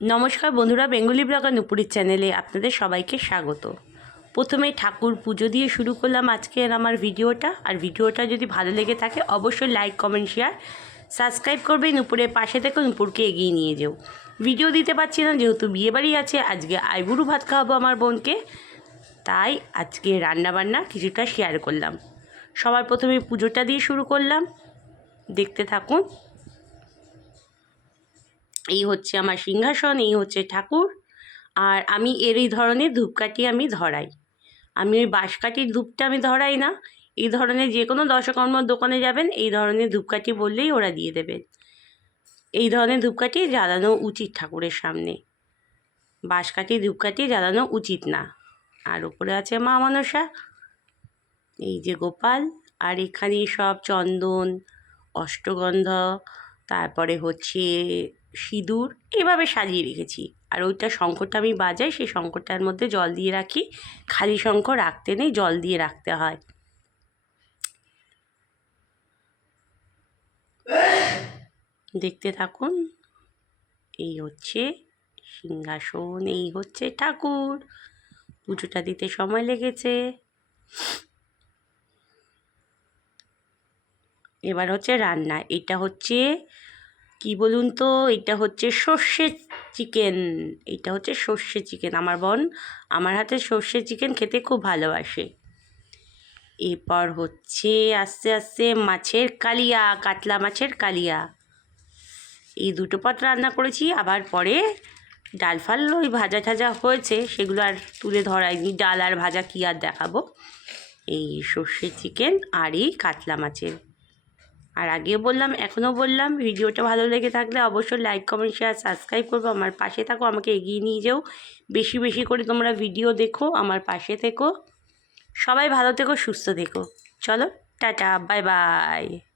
নমস্কার বন্ধুরা, Bengali blogger নুপুরের চ্যানেলে আপনাদের সবাইকে স্বাগত। প্রথমে ঠাকুর পুজো দিয়ে শুরু করলাম আজকের আমার ভিডিওটা। আর ভিডিওটা যদি ভালো লেগে থাকে, অবশ্যই লাইক কমেন্ট শেয়ার সাবস্ক্রাইব করবে নুপুরের পাশে থেকে নুপুরকে এগিয়ে নিয়ে যেও। ভিডিও দিতে পারছি না, যেহেতু বিয়েবাড়ি আছে, আজকে আইবুড়ু ভাত খাওয়াবো আমার বোনকে। তাই আজকে রান্নাবান্না কিছুটা শেয়ার করলাম। সবার প্রথমে পুজোটা দিয়ে শুরু করলাম। দেখতে থাকুন। এই হচ্ছে আমার সিংহাসন, এই হচ্ছে ঠাকুর। আর আমি এর এই ধরনের ধূপকাঠি আমি ধরাই। আমি ওই বাঁশকাঠির ধূপটা আমি ধরাই না। এই ধরনের যে কোনো দশকর্মর দোকানে যাবেন, এই ধরনের ধূপকাঠি বললেই ওরা দিয়ে দেবেন এই ধরনের ধূপকাঠি জ্বালানো উচিত ঠাকুরের সামনে। বাঁশকাঠি ধূপকাঠি জ্বালানো উচিত না। আর উপরে আছে মা মানসা। এই যে গোপাল। আর এখানে সব চন্দন, অষ্টগন্ধ, তারপরে হচ্ছে সিঁদুর এভাবে সাজিয়ে রেখেছি। আর ওইটা শঙ্করটা আমি বাজাই, সেই শঙ্করটার মধ্যে জল দিয়ে রাখি। খালি শঙ্খ রাখতে নেই, জল দিয়ে রাখতে হয়। দেখতে থাকুন, এই হচ্ছে সিংহাসন, এই হচ্ছে ঠাকুর। পুজোটা দিতে সময় লেগেছে। এবার হচ্ছে রান্না, এটা হচ্ছে কি বলুন তো? এটা হচ্ছে সর্ষে চিকেন। এটা হচ্ছে সর্ষে চিকেন, আমার বোন। আমার হাতে সর্ষে চিকেন খেতে খুব ভালোবাসে। এরপর হচ্ছে আস্তে আস্তে মাছের কালিয়া, কাতলা মাছের কালিয়া। এই দুটো পদ রান্না করেছি, আবার পরে ডাল ফাল ওই ভাজা ঠাজা হয়েছে, সেগুলো আর তুলে ধরাইনি। ডাল আর ভাজা কী আর দেখাবো? এই সর্ষে চিকেন আর এই কাতলা মাছের আর আগেও বললাম, এখনও বললাম, ভিডিওটা ভালো লেগে থাকলে অবশ্যই লাইক কমেন্ট শেয়ার সাবস্ক্রাইব করব। আমার পাশে থাকো, আমাকে এগিয়ে নিয়ে যাও। বেশি বেশি করে তোমরা ভিডিও দেখো, আমার পাশে থেকো। সবাই ভালো থেকো, সুস্থ থেকো। চলো, টাটা বাই বাই